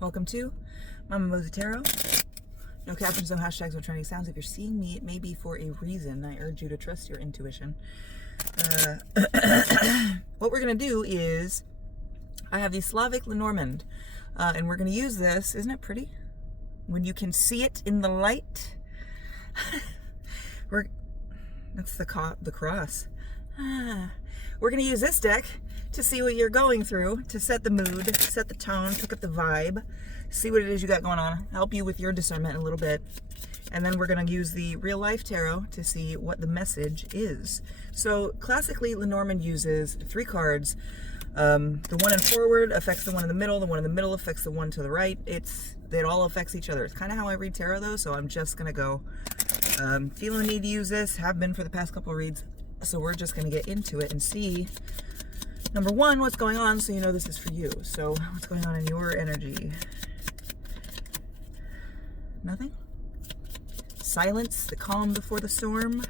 Welcome to Mama Mosey Tarot. No captions, no hashtags, no trending sounds. If you're seeing me, it may be for a reason. I urge you to trust your intuition. What we're going to do is, I have the Slavic Lenormand, and we're going to use this. Isn't it pretty? When you can see it in the light. That's the cross. We're going to use this deck to see what you're going through, to set the mood, set the tone, pick up the vibe, see what it is you got going on, help you with your discernment a little bit. And then we're going to use the real life tarot to see what the message is. So classically, Lenormand uses 3 cards. The one in forward affects the one in the middle affects the one to the right. It all affects each other. It's kind of how I read tarot though, so I'm just going to go, feeling the need to use this, have been for the past couple of reads. So we're just going to get into it and see, number one, what's going on, so you know this is for you. So what's going on in your energy? Nothing? Silence, the calm before the storm.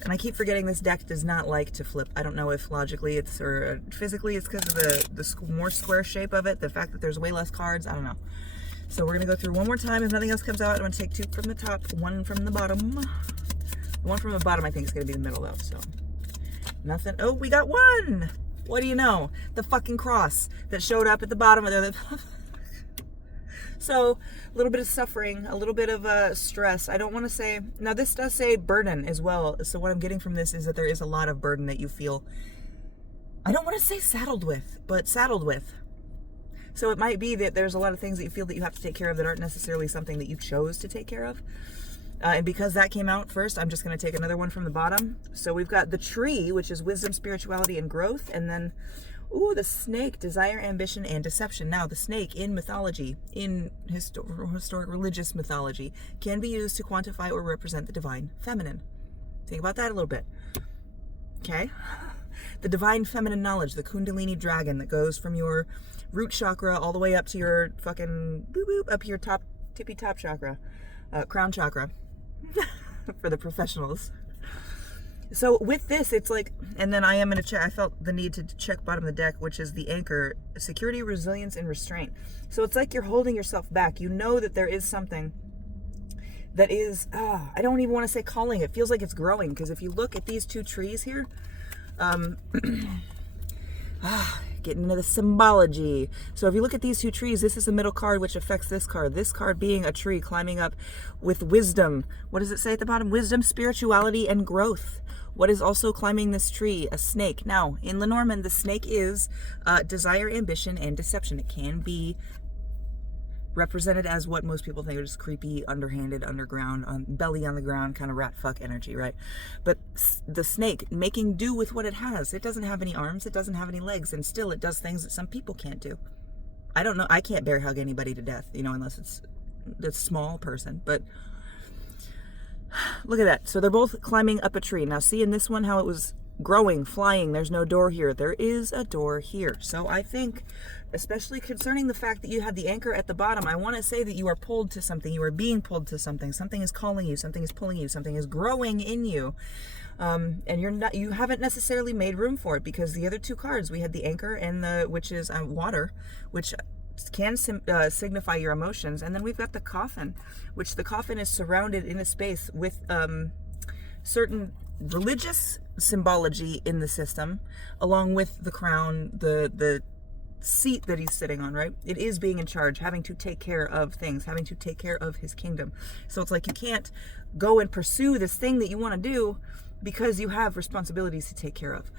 And I keep forgetting this deck does not like to flip. I don't know if logically or physically it's because of the more square shape of it, the fact that there's way less cards, I don't know. So we're going to go through one more time. If nothing else comes out, I'm going to take 2 from the top, 1 from the bottom. The one from the bottom I think is going to be the middle though, so. Nothing. Oh, we got 1! What do you know? The fucking cross that showed up at the bottom of there. So, a little bit of suffering, a little bit of stress. I don't want to say, now this does say burden as well. So what I'm getting from this is that there is a lot of burden that you feel, I don't want to say saddled with, but saddled with. So it might be that there's a lot of things that you feel that you have to take care of that aren't necessarily something that you chose to take care of. And because that came out first, I'm just going to take another one from the bottom. So we've got the tree, which is wisdom, spirituality, and growth. And then, ooh, the snake, desire, ambition, and deception. Now, the snake in mythology, in historic religious mythology, can be used to quantify or represent the divine feminine. Think about that a little bit. Okay? The divine feminine knowledge, the Kundalini dragon that goes from your root chakra all the way up to your fucking boop boop, up your top, tippy top chakra, crown chakra, for the professionals. So with this, it's like, and then I am going to check, I felt the need to check bottom of the deck, which is the anchor, security, resilience, and restraint. So it's like you're holding yourself back. You know that there is something that is, I don't even want to say calling. It feels like it's growing, because if you look at these 2 trees here, getting into the symbology. So if you look at these 2 trees, this is the middle card, which affects this card. This card being a tree climbing up with wisdom. What does it say at the bottom? Wisdom, spirituality, and growth. What is also climbing this tree? A snake. Now, in Lenormand, the snake is desire, ambition, and deception. It can be represented as what most people think are just creepy, underhanded, underground, belly on the ground, kind of rat fuck energy, right? But the snake, making do with what it has. It doesn't have any arms, it doesn't have any legs, and still it does things that some people can't do. I don't know, I can't bear hug anybody to death, you know, unless it's a small person, but look at that. So they're both climbing up a tree. Now see in this one how it was growing, flying, there's no door here. There is a door here. So I think, especially concerning the fact that you have the anchor at the bottom, I want to say that you are pulled to something. You are being pulled to something. Something is calling you. Something is pulling you. Something is growing in you. And you haven't necessarily made room for it, because the other 2 cards, we had the anchor and which is water, which can signify your emotions. And then we've got the coffin, which the coffin is surrounded in a space with certain religious symbology in the system, along with the crown, the seat that he's sitting on, right? It is being in charge, having to take care of things, having to take care of his kingdom. So it's like you can't go and pursue this thing that you want to do because you have responsibilities to take care of.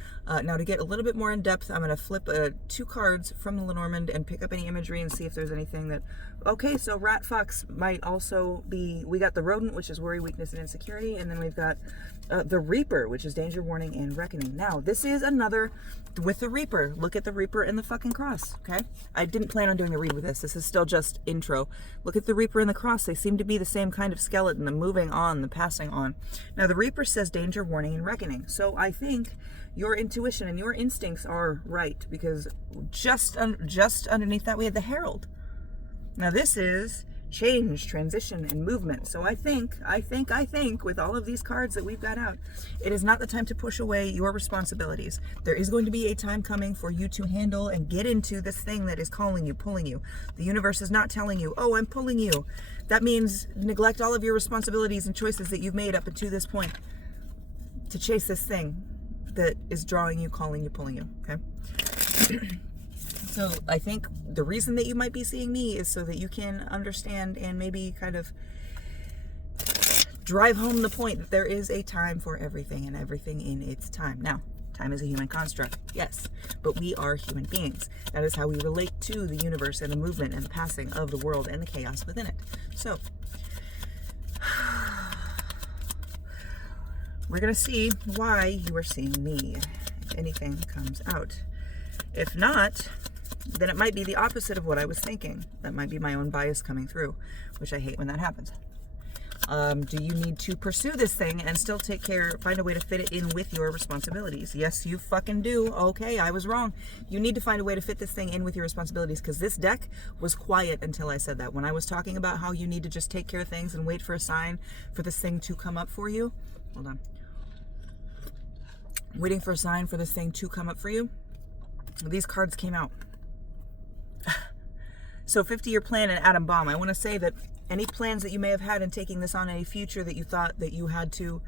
Now to get a little bit more in depth, I'm going to flip 2 cards from the Lenormand and pick up any imagery and see if there's anything that, okay, so rat fox might also be, we got the rodent, which is worry, weakness, and insecurity, and then we've got the Reaper, which is danger, warning, and reckoning. Now, this is another, with the Reaper, look at the Reaper and the fucking cross, okay? I didn't plan on doing a read with this. This is still just intro. Look at the Reaper and the cross. They seem to be the same kind of skeleton, the moving on, the passing on. Now, the Reaper says danger, warning, and reckoning. So I think your intuition and your instincts are right, because just underneath that we had the Herald. Now this is change, transition, and movement. So I think with all of these cards that we've got out, it is not the time to push away your responsibilities. There is going to be a time coming for you to handle and get into this thing that is calling you, pulling you. The universe is not telling you, oh, I'm pulling you. That means neglect all of your responsibilities and choices that you've made up until this point to chase this thing that is drawing you, calling you, pulling you, okay? So I think the reason that you might be seeing me is so that you can understand and maybe kind of drive home the point that there is a time for everything and everything in its time. Now, time is a human construct, yes, but we are human beings. That is how we relate to the universe and the movement and the passing of the world and the chaos within it. So, we're going to see why you are seeing me, if anything comes out. If not, then it might be the opposite of what I was thinking. That might be my own bias coming through, which I hate when that happens. Do you need to pursue this thing and still find a way to fit it in with your responsibilities? Yes, you fucking do. Okay, I was wrong. You need to find a way to fit this thing in with your responsibilities, because this deck was quiet until I said that. When I was talking about how you need to just take care of things and wait for a sign for this thing to come up for you. Hold on. Waiting for a sign for this thing to come up for you. These cards came out. So 50-year plan and atom bomb. I want to say that any plans that you may have had in taking this on, any future that you thought that you had to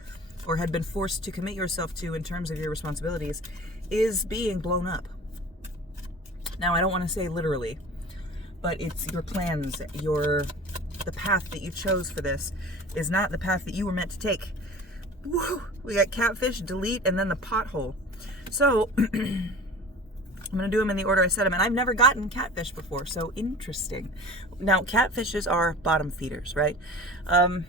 or had been forced to commit yourself to in terms of your responsibilities, is being blown up. Now, I don't want to say literally, but it's your plans, the path that you chose for this is not the path that you were meant to take. Woo! We got catfish, delete, and then the pothole. So I'm going to do them in the order I said them, and I've never gotten catfish before, so interesting. Now, catfishes are bottom feeders, right? A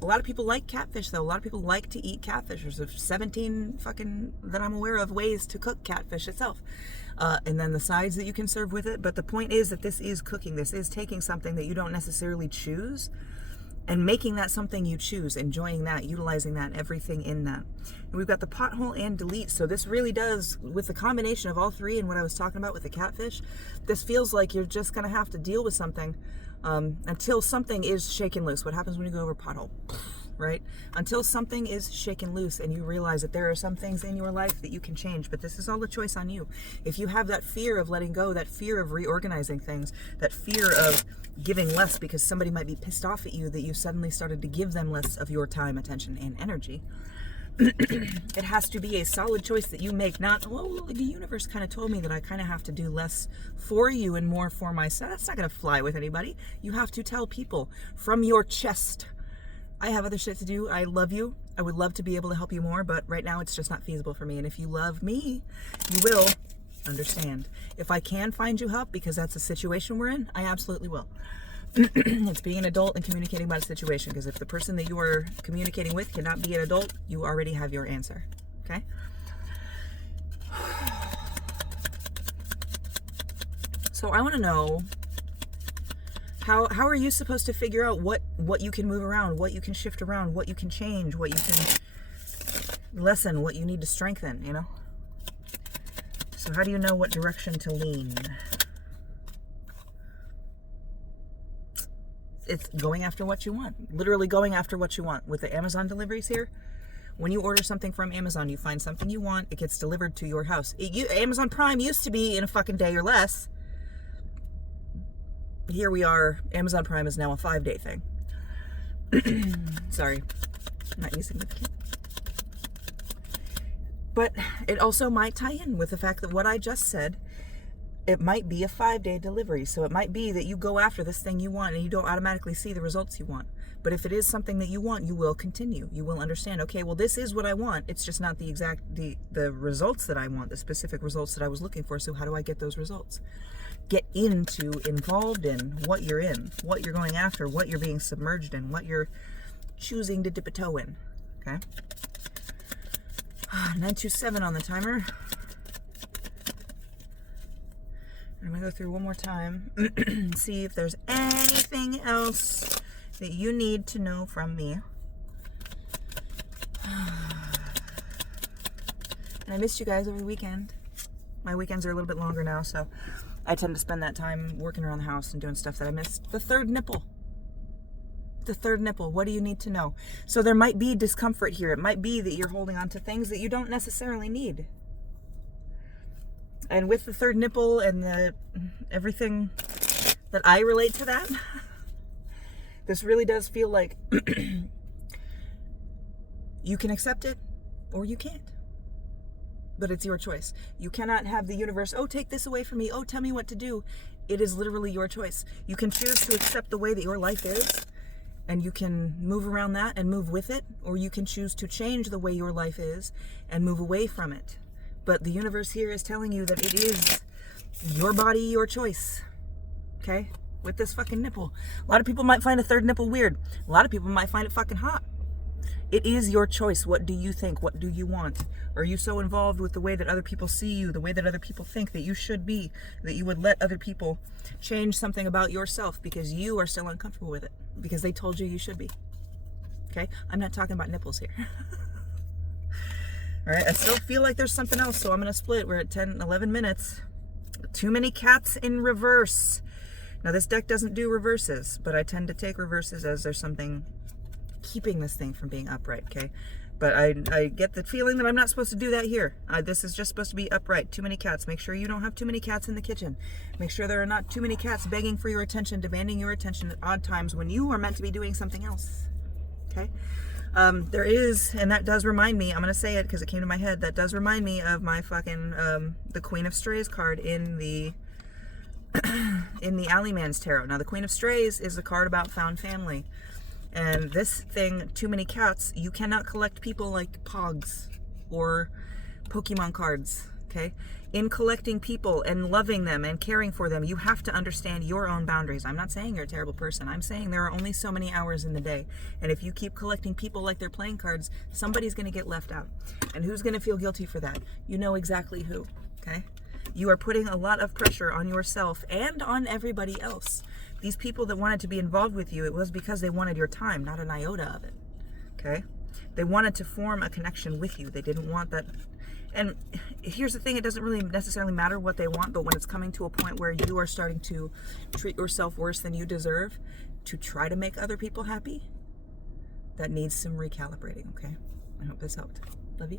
lot of people like catfish, though. A lot of people like to eat catfish. There's 17 fucking, that I'm aware of, ways to cook catfish itself. And then the sides that you can serve with it. But the point is that this is cooking. This is taking something that you don't necessarily choose and making that something you choose, enjoying that, utilizing that, everything in that. And we've got the pothole and delete. So this really does, with the combination of all three and what I was talking about with the catfish, this feels like you're just going to have to deal with something until something is shaken loose. What happens when you go over pothole? Right? Until something is shaken loose and you realize that there are some things in your life that you can change, but this is all a choice on you. If you have that fear of letting go, that fear of reorganizing things, that fear of giving less because somebody might be pissed off at you that you suddenly started to give them less of your time, attention, and energy, it has to be a solid choice that you make. Not, well, the universe kind of told me that I kind of have to do less for you and more for myself. That's not going to fly with anybody. You have to tell people from your chest, I have other shit to do. I love you. I would love to be able to help you more, but right now it's just not feasible for me. And if you love me, you will understand. If I can find you help, because that's a situation we're in, I absolutely will. It's being an adult and communicating about a situation, because if the person that you are communicating with cannot be an adult, you already have your answer. Okay? So I want to know, how are you supposed to figure out what you can move around, what you can shift around, what you can change, what you can lessen, what you need to strengthen, you know? So how do you know what direction to lean? It's going after what you want. Literally going after what you want. With the Amazon deliveries here, when you order something from Amazon, you find something you want, it gets delivered to your house. Amazon Prime used to be in a fucking day or less. Here we are. Amazon Prime is now a 5-day thing. Sorry, I'm not using the key. But it also might tie in with the fact that what I just said, it might be a 5-day delivery. So it might be that you go after this thing you want and you don't automatically see the results you want. But if it is something that you want, you will continue. You will understand, okay, well, this is what I want. It's just not the results that I want, the specific results that I was looking for. So how do I get those results? Get involved in what you're in, what you're going after, what you're being submerged in, what you're choosing to dip a toe in. Okay? 927 on the timer. I'm going to go through one more time and see if there's anything else that you need to know from me. And I missed you guys over the weekend. My weekends are a little bit longer now, so I tend to spend that time working around the house and doing stuff that I missed. The third nipple. The third nipple, what do you need to know? So there might be discomfort here. It might be that you're holding on to things that you don't necessarily need. And with the third nipple and the everything that I relate to that, this really does feel like you can accept it or you can't. But it's your choice. You cannot have the universe, oh, take this away from me. Oh, tell me what to do. It is literally your choice. You can choose to accept the way that your life is, and you can move around that and move with it, or you can choose to change the way your life is and move away from it. But the universe here is telling you that it is your body, your choice. Okay? With this fucking nipple. A lot of people might find a third nipple weird. A lot of people might find it fucking hot. It is your choice. What do you think? What do you want? Are you so involved with the way that other people see you, the way that other people think that you should be, that you would let other people change something about yourself because you are still uncomfortable with it, because they told you you should be? Okay? I'm not talking about nipples here. All right, I still feel like there's something else, so I'm going to split. We're at 10, 11 minutes. Too many cats in reverse. Now, this deck doesn't do reverses, but I tend to take reverses as there's something keeping this thing from being upright, okay? But I get the feeling that I'm not supposed to do that here. This is just supposed to be upright. Too many cats. Make sure you don't have too many cats in the kitchen. Make sure there are not too many cats begging for your attention, demanding your attention at odd times when you are meant to be doing something else, okay? There is, and that does remind me, I'm going to say it because it came to my head, that does remind me of my fucking, the Queen of Strays card in the Alleyman's Tarot. Now, the Queen of Strays is a card about found family. And this thing, too many cats, you cannot collect people like Pogs or Pokemon cards, okay? In collecting people and loving them and caring for them, you have to understand your own boundaries. I'm not saying you're a terrible person. I'm saying there are only so many hours in the day. And if you keep collecting people like they're playing cards, somebody's going to get left out. And who's going to feel guilty for that? You know exactly who, okay? You are putting a lot of pressure on yourself and on everybody else. These people that wanted to be involved with you, it was because they wanted your time, not an iota of it, okay? They wanted to form a connection with you. They didn't want that. And here's the thing, it doesn't really necessarily matter what they want, but when it's coming to a point where you are starting to treat yourself worse than you deserve to try to make other people happy, that needs some recalibrating, okay? I hope this helped. Love you.